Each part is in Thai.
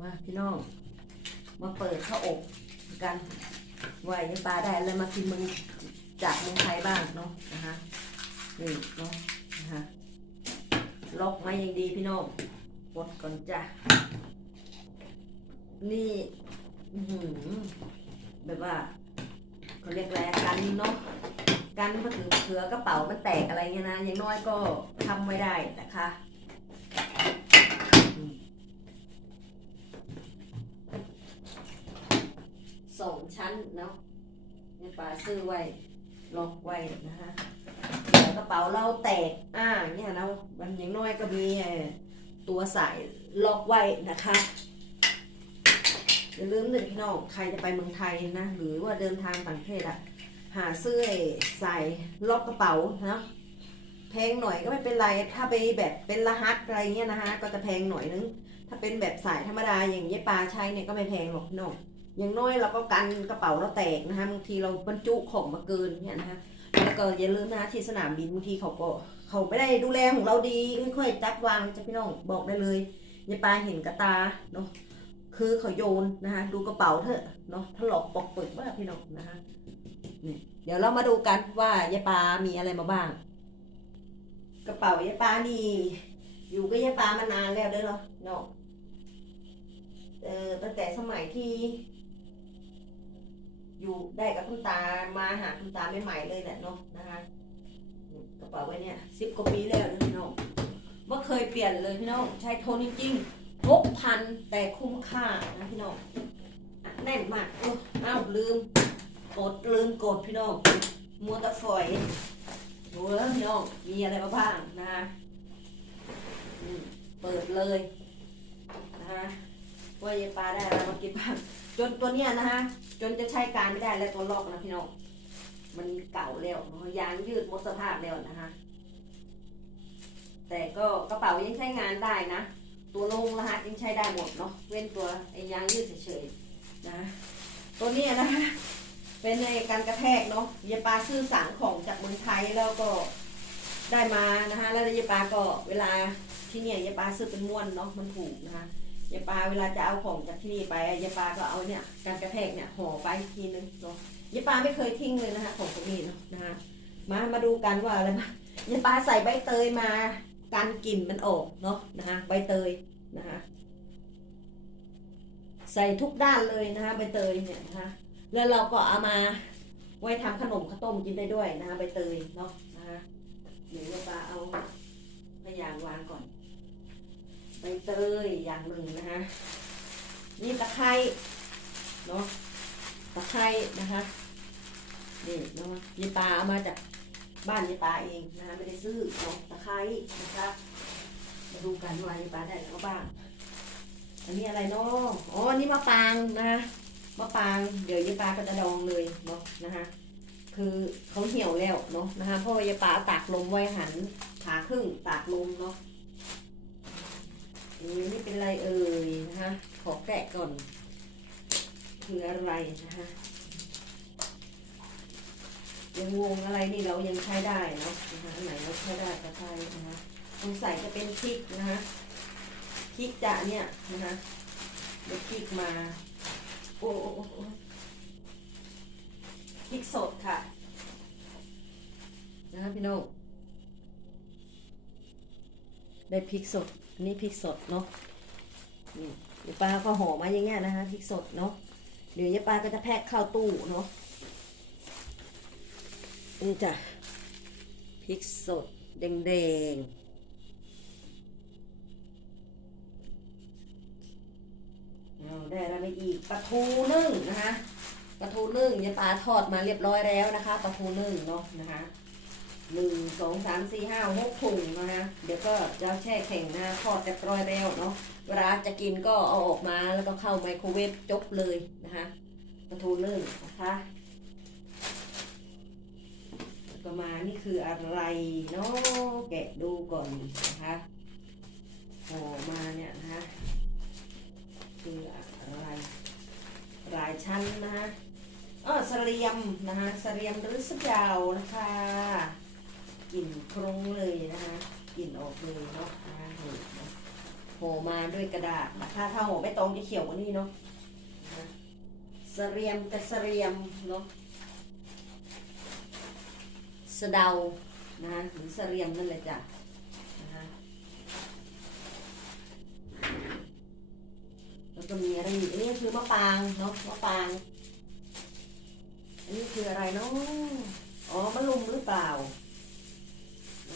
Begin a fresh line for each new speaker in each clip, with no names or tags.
มาพี่น้อง มาเปิดข้าวอบกันว่าไอ้ปลาได้อะไรมากินมึงจากเมืองไทยบ้างเนาะนะคะนี่เนาะนะคะล็อกไม้ยังดีพี่น้องกดก่อนจ้ะนี่หือแบบว่าเขาเรียกอะไรกันเนาะกันก็ถือเผื่อกระเป๋ามันแตกอะไรเงี้ยนะอย่างน้อยก็ทำไว้ได้นะคะอืมสอง ชั้นเนาะเนี่ปลาซื้อไว้ล็อกไว้นะคะเดี๋ยวกระเป๋าเราแตกอ่าเนี่ยเรามันอย่างน้อยก็มีตัวใส่ล็อกไว้นะคะอย่าลืมหนึ่งพี่น้องใครจะไปเมืองไทยนะ หรือว่าเดินทางต่างประเทศอะหาเสื้อใส่ล็อกกระเป๋านะแพงหน่อยก็ไม่เป็นไร ถ้าไปแบบเป็นรหัสอะไรเงี้ยนะคะก็จะแพงหน่อยนึง ถ้าเป็นแบบสายธรรมดาอย่างเย็บปลาใช้เนี่ยก็ไม่แพงหรอกพี่น้อง อย่างน้อยเราก็กันกระเป๋าเราแตกนะคะบางทีเราบรรจุของมาเกินเนี่ยนะคะแล้วก็อย่าลืมนะที่สนามบินบางทีเขาก็เขาไม่ได้ดูแลของเราดีค่อยๆจัดวางจะพี่น้องบอกได้เลยย่าปาเห็นกระตาเนาะคือเขาโยนนะคะดูกระเป๋าเถอะเนาะถลอกปอกเปิดว่าพี่น้องนะคะนี่เดี๋ยวเรามาดูกันว่ายายปามีอะไรมาบ้าง กระเป๋ายายปานี่อยู่กับยายปามานานแล้วเด้อเนาะเนาะเออตั้งแต่สมัยที่ อยู่ได้กับคุณตามาหาคุณตาใหม่ๆเลยแหละเนาะนะคะกระเป๋าไว้เนี่ยสิบกว่าปีแล้วนะพี่น้องไม่เคยเปลี่ยนเลยพี่น้องใช้ทนจริงๆหกพันแต่คุ้มค่านะพี่น้องแน่นมากอ้อาวลืมกดลืมกดพี่น้องมัวตะฝอยดูแล้วพี่น้องมีอะไรมาบ้างนะคะเปิดเลยนะคะว่ายายปลาได้อะไรมากินบ้าง จนตัวเนี้ยนะคะจนจะใช้การไม่ได้แล้วตัวลอกนะพี่น้องมันเก่าแล้วเนอะยางยืดหมดสภาพแล้วนะคะ แต่ก็กระเป๋ายังใช้งานได้นะ ตัวลงรหัสยังใช้ได้หมดเนาะเว้นตัวไอ้ยางยืดเฉยๆนะตัวเนี้ยนะคะเป็นในการกระแทกเนาะยายปลาซื้อสั่งของจากเมืองไทยแล้วก็ได้มานะคะแล้วยายปลาก็เวลาที่เนี่ยยายปลาซื้อเป็นม้วนเนาะมันถูกนะคะ ยายปลาเวลาจะเอาของจากที่นี่ไปยายปลาก็เอาเนี่ยการกระแทกเนี่ยห่อไปทีนึงเนาะยายปลาไม่เคยทิ้งเลยนะคะของพวกนี้เนาะนะคะมามาดูกันว่าอะไรมายายปลาใส่ใบเตยมาการกลิ่นมันออกเนาะนะคะใบเตยนะคะใส่ทุกด้านเลยนะคะใบเตยเนี่ยนะคะแล้วเราก็เอามาไว้ทำขนมข้าวต้มกินได้ด้วยนะคะใบเตยเนาะนะคะเดี๋ยวยายปลาเอาพยางวางก่อน ใบเตยอย่างหนึ่งนะคะนี่ตะไคร้เนาะตะไคร้นะคะนี่เนาะยายปลาเอามาจากบ้านยายปลาเองนะคะไม่ได้ซื้อเนาะตะไคร้นะคะมาดูกันว่ายายปลาได้แล้วบ้างอันนี้อะไรเนาะอ๋ออันนี่มะปางนะคะมะปางเดี๋ยวยายปลาก็จะดองเลยเนาะนะคะคือเขาเหี่ยวแล้วเนาะนะคะเพราะว่ายายปลาเอาตากลมไว้หันขาครึ่งตากลมเนาะ อันนี้นี่เป็นไรเอ่ยนะคะ ขอแกะก่อน คืออะไรนะคะยังวงอะไรนี่เรายังใช้ได้เนาะนะคะไหนเราใช้ได้ก็ใช้นะคะสงสัยจะเป็นพริกนะคะพริกจะเนี่ยนะคะเดี๋ยวพริกมา โอ้โอ้โอ้พริกสดค่ะ นะคะพี่น้อง ได้พริกสดนนี้พริกสดเนาะนี่เดี๋ยวปลาก็ห่อมาอย่างเงี้ยนะคะพริกสดเนาะเดี๋ยวยายปลาก็จะแพ็คเข้าตู้เนาะนี่จ้ะพริกสดแดงๆเอาได้อะไรมาอีกปลาทูนึ่งนะคะปลาทูนึ่งยายปลาทอดมาเรียบร้อยแล้วนะคะปลาทูนึ่งเนาะนะคะ หนึ่งสองสามสี่ห้าหกถุงนะคะเดี๋ยวก็จะแช่แข็งนะทอดเรียบร้อยแล้วเนาะเวลาจะกินก็เอาออกมาแล้วก็เข้าไมโครเวฟจบเลยนะคะปลาทูนึ่งนะคะแล้วก็มานี่คืออะไรเนาะแกะดูก่อนนะคะห่อมาเนี่ยนะคะคืออะไรหลายชั้นนะคะอ๋อสเสลียมนะคะสเสลียมหรือสยาวนะคะ กลิ่นครุ้งเลยนะคะกลิ่นออกเลยเนาะนะคะนี่นะห่อมาด้วยกระดาษนะคะถ้าห่อไม่ตรงจะเขียวกว่านี้เนาะนะเสรียมจะเสรียมเนาะสะเดานะหรือเสรียมนั่นแหละจ้ะนะคะแล้วก็มีอะไรอีกอันนี้คือมะปางเนาะมะปางอันนี้คืออะไรเนาะอ๋อมะลุมหรือเปล่า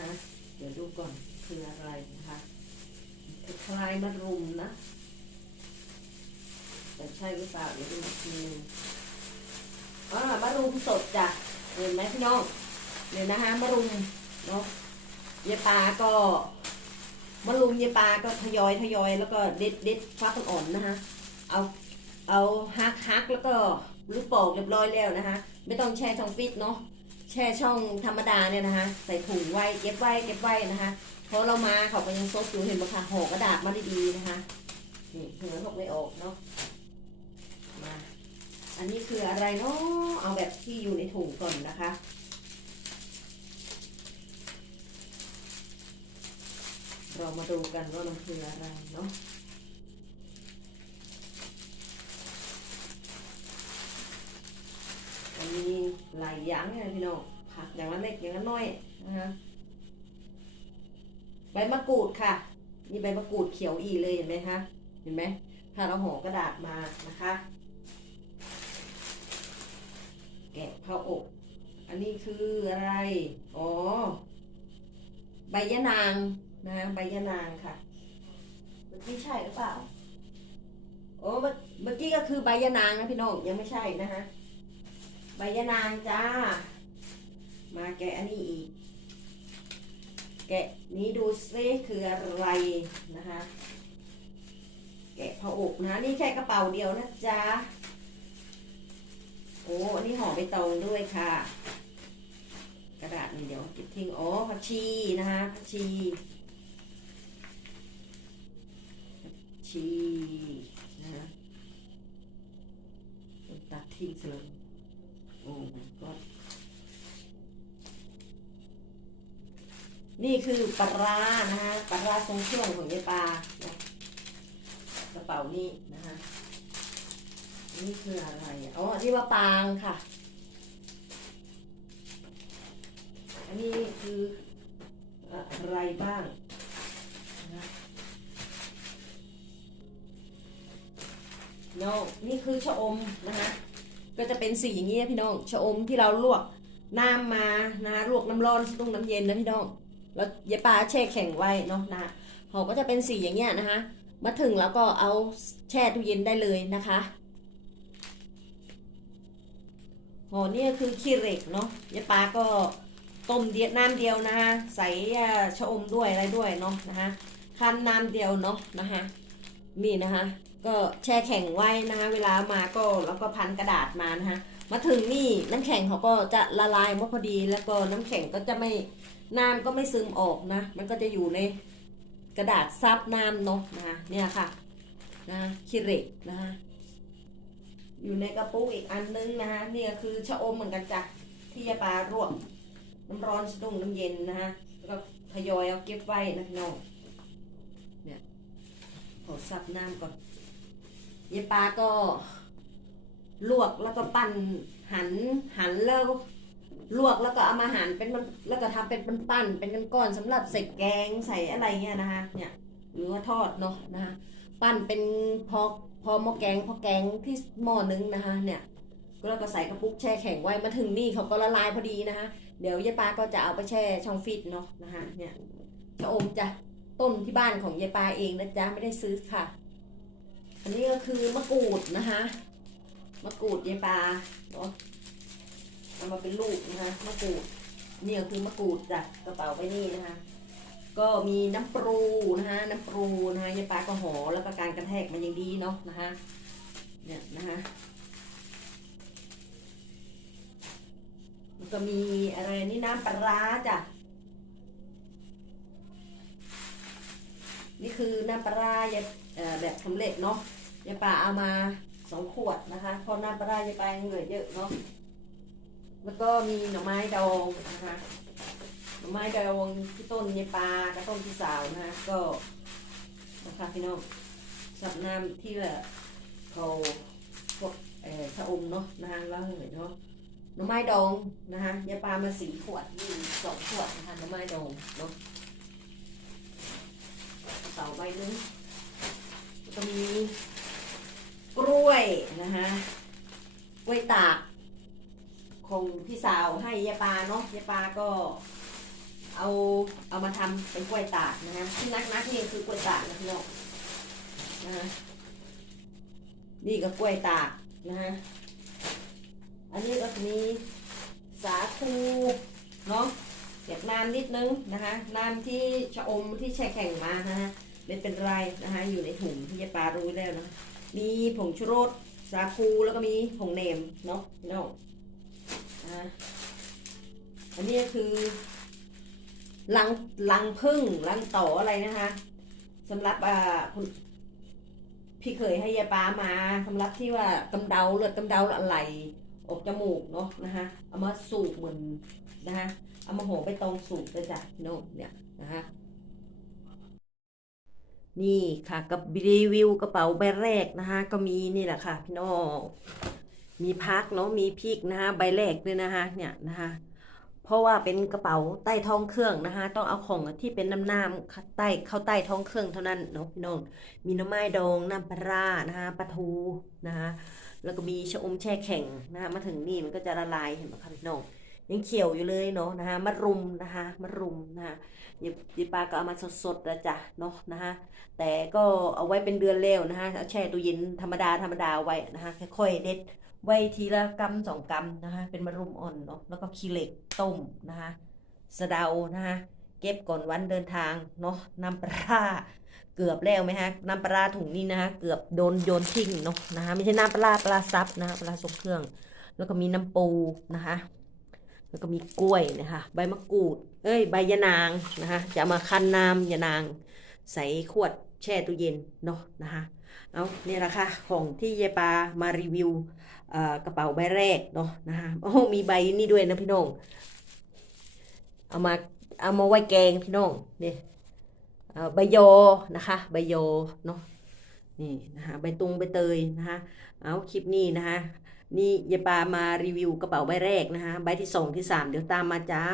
นะเดี๋ยวดูก่อนคืออะไรนะคะคล้ายมะรุมนะ แต่ใช่หรือเปล่าเดี๋ยวดูอีกทีนึงอ๋อมะรุมสดจ้ะเห็นไหมพี่น้องเนี่ยนะคะมะรุมเนาะเยปลาก็มะรุมเยปลาก็ทยอยทยอยแล้วก็เด็ดเด็ดฟักอ่อนนะคะเอาเอาฮักฮักแล้วก็ลูกปอกเรียบร้อยแล้วนะคะ ไม่ต้องแช่ช่องฟิตเนาะ แช่ช่องธรรมดาเนี่ยนะคะ ใส่ถุงไว้เก็บไว้เก็บไว้นะคะพอเรามาเขาก็ยังซดอยู่เห็นไหมคะห่อกระดาษมาดีๆนะคะนี่เหงื่อตกไม่ออกเนาะมาอันนี้คืออะไรเนาะเอาแบบที่อยู่ในถุงก่อนนะคะเรามาดูกันว่ามันคืออะไรเนาะ อันนี้ หลายอย่างเนี่ยพี่น้องผักอย่างละเล็กอย่างละน้อยนะคะใบมะกรูดค่ะนี่ใบมะกรูดเขียวอีเลยเห็นไหมคะเห็นไหมถ้าเราห่อกระดาษมานะคะ แกะผ้าอบ อันนี้คืออะไร อ๋อ ใบยะนางนะคะใบยะนางค่ะเมื่อกี้ใช่หรือเปล่า โอ้เมื่อเมื่อกี้ก็คือใบยะนางนะพี่น้องยังไม่ใช่นะคะ ใบยะนางจ้า มาแกะอันนี้อีก แกะนี้ดูซิคืออะไรนะคะ แกะผ้าอบนะ นี่แค่กระเป๋าเดียวนะจ๊ะ โอ้อันนี้ห่อใบตองด้วยค่ะ กระดาษนี่เดี๋ยวเก็บทิ้ง โอ๋อผักชีนะคะผักชีผักชีนะตัดทิ้งเลย โอ้ my god นี่คือปลานะคะปลาทรงเครื่องของยายปลานะกระเป๋านี่นะคะนี่คืออะไรอ๋อนี่ว่าปางค่ะ อันนี้คืออะไรบ้างนะโนนี่คือชะอมนะคะก็จะเป็นสีอย่างนี้พี่น้องชะอมที่เราลวกน้ำมานะลวกน้ำร้อนตุ้งน้ำเย็นนะพี่น้อง แล้วยายปลาแช่แข็งไว้เนาะนะเขาก็จะเป็นสีอย่างเงี้ยนะคะ มาถึงแล้วก็เอาแช่ตู้เย็นได้เลยนะคะห่อนี่ก็คือขี้เหล็กเนาะยายปลาก็ต้มเดียน้ำเดียวนะคะใส่ชะอมด้วยอะไรด้วยเนาะนะคะคั้นน้ำเดียวเนาะนะคะนี่นะคะก็แช่แข็งไว้นะคะเวลามาก็แล้วก็พันกระดาษมานะคะมาถึงนี่น้ำแข็งเขาก็จะละลายมาพอดีแล้วก็น้ำแข็งก็จะไม่ น้ำก็ไม่ซึมออกนะ มันก็จะอยู่ในกระดาษซับน้ำเนาะนะคะเนี่ยค่ะนะคิเรกนะคะอยู่ในกระปุกอีกอันนึงนะคะเนี่ก็คือชะอมเหมือนกันจ้ะที่ยาปลารวบน้ำร้อนสะดุ้งน้ำเย็นนะคะแล้วก็ทยอยเอาเก็บไว้นะพี่น้องเนี่ยขอซับน้ำก่อนยายปลาก็ลวกแล้วก็ปั้นหันหันแล้ว ลวกแล้วก็เอามาหั่นเป็นมันแล้วก็ทำเป็นปั้นๆเป็นก้อนๆสำหรับใส่แกงใส่อะไรเงี้ยนะคะเนี่ยหรือว่าทอดเนาะนะคะปั้นเป็นพอพอหม้อแกงพอแกงที่หม้อนึงนะคะเนี่ยก็แล้วก็ใส่กระปุกแช่แข็งไว้มาถึงนี่เขาก็ละลายพอดีนะคะ เดี๋ยวยายปาก็จะเอาไปแช่ช่องฟิตเนาะนะคะเนี่ยจะอมจะต้มที่บ้านของยายปาเองนะจ๊ะไม่ได้ซื้อค่ะ อันนี้ก็คือมะกรูดนะคะมะกรูดยายปาเนาะ เอามาเป็นลูกนะคะมะกรูดนี่ก็คือมะกรูดจากกระเป๋าไปนี่นะคะ ก็มีน้ำปรูนะคะน้ำปรูนะคะยาปลาก็ห่อแล้วก็การกระแทกมันยังดีเนาะนะคะเนี่ยนะคะก็มีอะไรนี่น้ำปลาร้าจ้ะ นี่คือน้ำปลาร้ายาแบบสำเร็จเนาะยายป่าเอามาสองขวดนะคะเพราะน้ำปลาร้ายายป่าเหลือเยอะเนาะ แล้วก็มีหน่อไม้ดองนะคะหน่อไม้ดองที่ต้นยายปลากระต้นที่สาวนะคะก็นะคะพี่น้องสับน้ำที่ว่าเขาพวกเอ่อชะอมเนาะนะคะแล้วเห็นเนาะหน่อไม้ดองนะคะยาปลามาสี่ขวดนี่สองขวดนะคะหน่อไม้ดองเนาะเสาใบนึงก็มีกล้วยนะคะกล้วยตาก ของพี่สาวให้ยาปลาเนาะยาปลาก็เอาเอามาทำเป็นกล้วยตากนะฮะที่นักนักนี่คือกล้วยตากนะพี่น้องนะฮะนี่ก็กล้วยตากนะฮะอันนี้ก็มีสาคูเนาะเก็บน้ำนิดนึงนะคะน้ำที่ชะอมที่แช่แข็งมานะฮะไม่เป็นไรนะคะอยู่ในถุงที่ยายปลารู้แล้วนะมีผงชูรสสาคูแล้วก็มีผงเนมเนาะพี่น้อง นะอันนี้คือลังลังพึ่งลังต่ออะไรนะคะสำหรับอ่าคุณพี่เคยให้ยาปลามาสำหรับที่ว่ากำเดาเลือดกำเดาอะไรออกจมูกเนาะนะคะเอามาสูบเหมือนนะคะเอามาห่อไปตองสูบเลยจ้ะโน่นเนี่ยนะคะนี่ค่ะกับรีวิวกระเป๋าใบแรกนะคะก็มีนี่แหละค่ะพี่น้อง มีพักเนาะมีพริกนะคะใบแรกด้วยนะคะเนี่ยนะคะเพราะว่าเป็นกระเป๋าใต้ท้องเครื่องนะคะต้องเอาของที่เป็นน้ำน้ำใต้เข้าใต้ท้องเครื่องเท่านั้นเนาะพี่น้องมีน้ำไม้ดองน้ำปลานะคะปลาทูนะคะแล้วก็มีชะอมแช่แข็งนะคะมาถึงนี่มันก็จะละลายเห็นไหมคะพี่น้องยังเขียวอยู่เลยเนาะนะคะมะรุมนะคะมะรุมนะคะยิบยิบปลาก็เอามาสดๆนะจ๊ะเนาะนะคะแต่ก็เอาไว้เป็นเดือนแล้วนะคะเอาแช่ตู้เย็นธรรมดาธรรมดาไว้นะคะค่อยๆเด็ด ไว้ทีละกำสองกำนะคะเป็นมะรุมอ่อนเนาะแล้วก็ขี้เหล็กต้มนะคะสะเดานะคะเก็บก่อนวันเดินทางเนาะน้ำปลาเกือบแล้วไหมฮะน้ำปลาถุงนี้นะคะเกือบโดนโยนทิ้งเนาะนะคะไม่ใช่น้ำปลาปลาซับนะคะปลาทรงเครื่อง แล้วก็มีน้ำปูนะคะแล้วก็มีกล้วยนะคะใบมะกรูด เอ้ยใบยะนางนะคะจะมาคั้นน้ำยะนาง ใส่ขวดแช่ตู้เย็นเนาะนะคะ เอาเนี่ยแหละค่ะของที่ยายปามารีวิวกระเป๋าใบแรกเนาะนะคะโอ้มีใบนี่ด้วยนะพี่น้อง เอามาเอามาไว้แกงพี่น้องนี่ใบยอนะคะใบยอเนาะนี่นะคะใบตุงใบเตยนะคะเอาคลิปนี้นะคะนี่ยายปามารีวิวกระเป๋าใบแรกนะคะใบที่สองที่สามเดี๋ยวตามมาจ้า